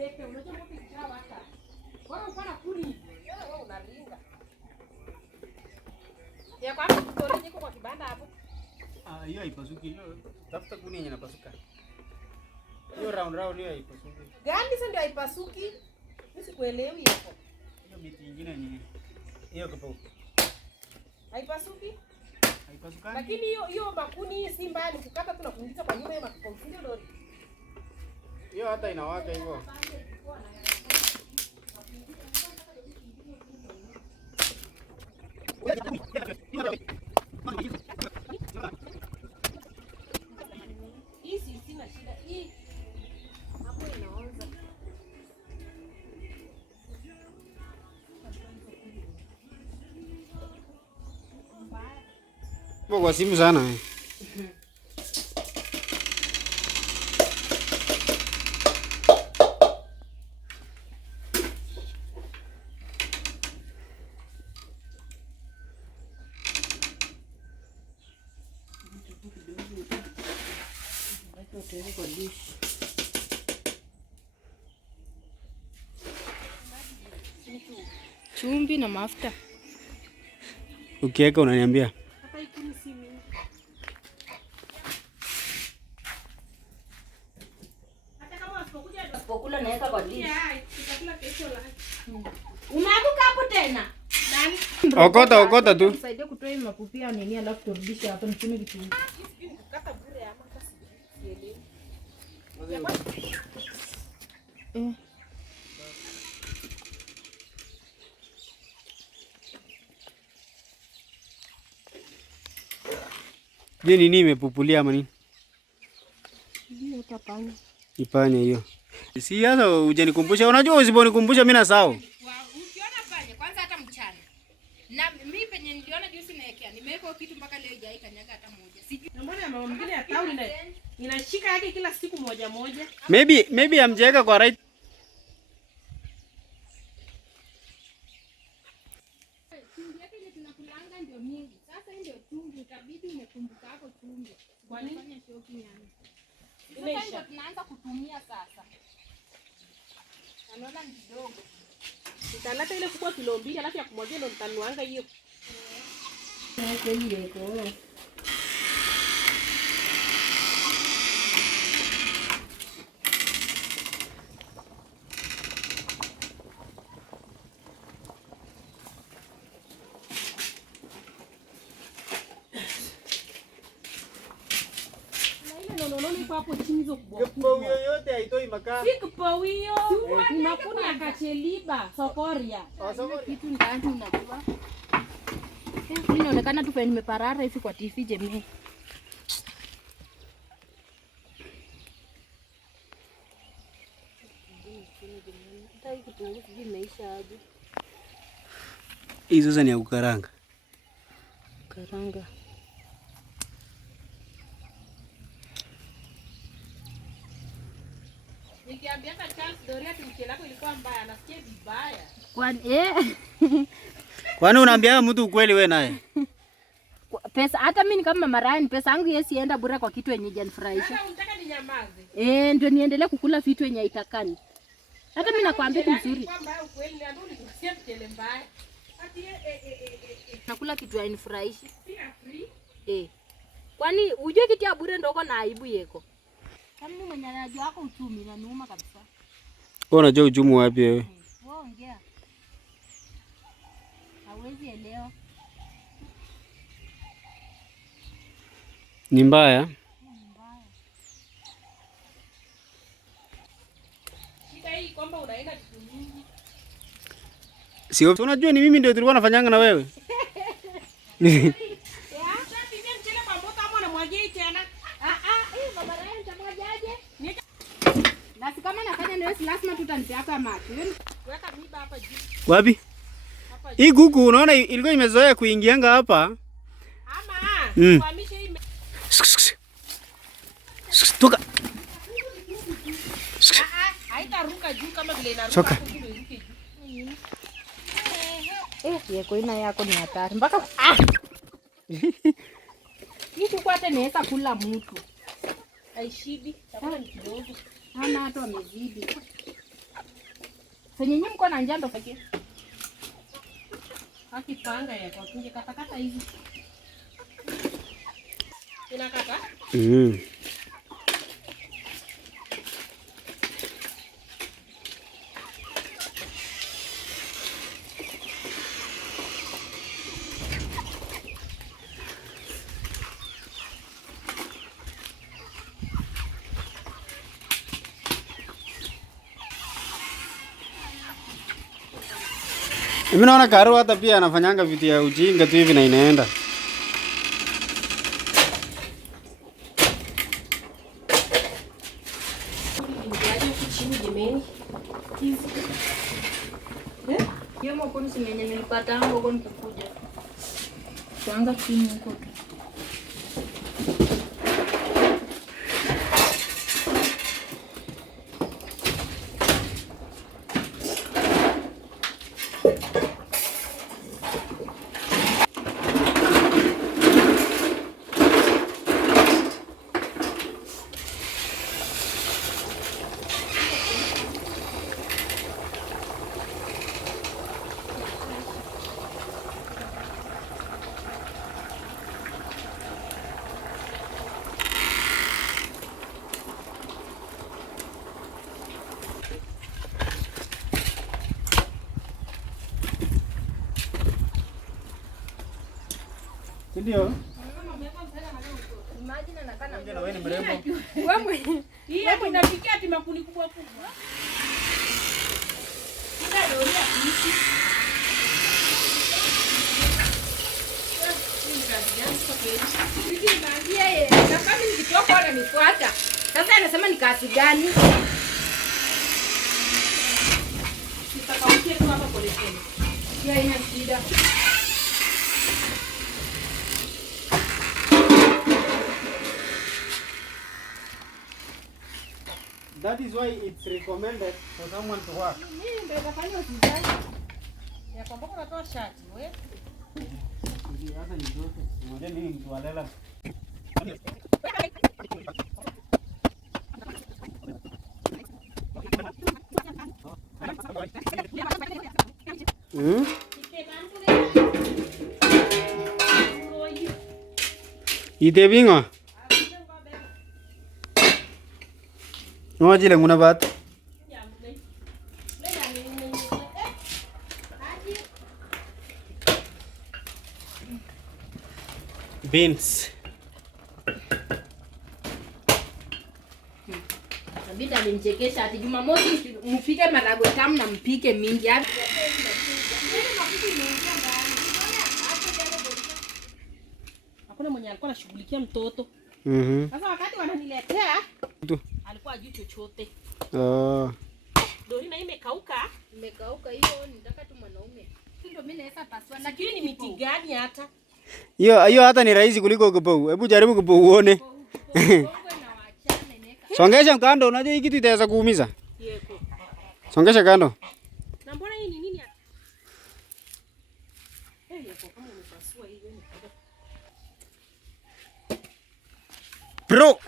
pepe, unajua moto ikichawa hata. Bora upana kuni. Wewe unaringa. Ya kwa hapo tutolee niko kwa kibanda hapo. Hiyo haipasuki hiyo. Tafuta kuni yenye inapasuka. Hiyo round hiyo haipasuki. Gani sasa ndio haipasuki? Mimi sikuelewi hapo. Hiyo miti nyingine ni hiyo kapo. Haipasuki? Haipasukani. Lakini hiyo makuni si mbali kukata tu na kuingiza kwa nyumba ya makomfundi lori. Hiyo hata inawaka hivyo. Hii sina shida. Hii hapo inaanza. Kwa simu sana. Chumvi na mafuta. Ukiweka unaniambia. Hapa ikini si mingi. Hata kama wasipokula naweka kwa dish. Tutakula kesho lunch. Umeabuka hapo tena? Nani? Okota tu. Nisaidie kutoa hii mapupia nini alafu turudishe hapa mchumi vitu. Kukata bure ama hata sielewi. Je, nini imepupulia ama nini? Ndio tapanya. Ipanya hiyo. Si hata ujenikumbusha. Unajua usiponikumbusha mimi nasahau. Ukiona panya kwanza hata mchana. Na mimi penye niliona juzi naekea. Nimeweka kitu mpaka leo haijakanyaga hata moja. Sijui. Na mbona mama mwingine ya town inashika yake kila siku moja moja. Maybe amjeka kwa right. Chumvi yake ile tunakulanga ndio mingi. Sasa ndio chumvi utabidi umekumbuka hapo chumvi. Kwa nini fanya shopping yani? Sasa ndio tunaanza kutumia sasa. Anaona ni kidogo. Nitaleta ile kubwa kilo 2 alafu ya kumwagia ndo nitanuanga hiyo. Kweli yeko. Hapo chini hizo kubwa. Kipo yoyote haitoi makaa. Si kipo hiyo. Ni makuni ya kacheliba, sokoria. Kitu ndani unajua. Mimi inaonekana tu nimeparara hivi kwa TV jamii. Hizo sasa ni ya kukaranga. Karanga. Nikiambia hata Charles Doria tumke lako ilikuwa mbaya, nasikia vibaya. Kwani unaambia mtu ukweli wewe naye? Pesa hata mimi kama Mama Ryan pesa yangu yesienda bure kwa kitu yenye janifurahisha. Sasa unataka ninyamaze? Ndio niendelee kukula vitu yenye haitakani. Hata mimi nakwambia tu mzuri. Mbaya ukweli ndio nikusikia mtele mbaya. Ati nakula kitu hainifurahishi. Pia free? Kwani ujue kitu ya bure ndoko na aibu yeko. Kama mimi mwenye anajua wako uchumi na nuuma kabisa. Wewe unajua uchumi wapi wewe? Wewe ongea. Hawezi elewa. Ni mbaya. Shida hii kwamba unaenda kitu nyingi. Sio unajua ni mimi ndio tulikuwa nafanyanga na wewe. Basi kama nafanya na wewe lazima tutanipea hapa maji. Weka miba hapa juu. Wapi? Hii kuku unaona ilikuwa imezoea kuingianga hapa. Ama kuhamisha hii. Toka. Haitaruka juu kama vile inaruka. Soka. Yeko ina yako ni hatari. Mpaka hii kuku hata inaweza kula mtu. Haishibi, chakula ni kidogo. Hana hata wamezidi. Senye nyinyi mko na njando pekee. Akipanga ya kwa kinje katakata hivi. Inakata? Mimi naona Karo hata pia anafanyanga vitu ya ujinga tu hivi na inaenda. Hiyo mkono simenye nilipata huko nikukuja. Tuanza chini huko. Ndio. Imagine anakana. Wewe ni mrembo. Wewe. Hii hapo inafikia ati makuni kubwa kubwa. Ndio doria hizi. Nikiambia yeye, kama nikitoka ananifuata. Sasa anasema ni kazi gani? Nitakaukie tu hapa polepole. Pia ina shida. That is why it's recommended for someone to work. Mimi ndio nafanya usizai. Ya kwamba unatoa shati wewe. Ndio hata ni zote. Mmoja ni mtu alela. Ite bingo. Ngoji lang muna bat. Beans. Kabida alimchekesha ati Jumamosi mpike marago tamu na mpike mingi. Hakuna mwenye alikuwa anashughulikia mtoto. Sasa wakati wananiletea alikuwa hajui chochote. Dorina imekauka. Imekauka hiyo nitaka tu mwanaume. Ndio mimi naweza paswa. Lakini ni miti gani hata? Hiyo hata ni rahisi kuliko kupou. Hebu jaribu kupou uone. Songesha kando, unajua hii kitu itaweza kuumiza. Songesha kando. Na mbona hii ni nini hata? Yako kama umepasua hiyo ni Bro.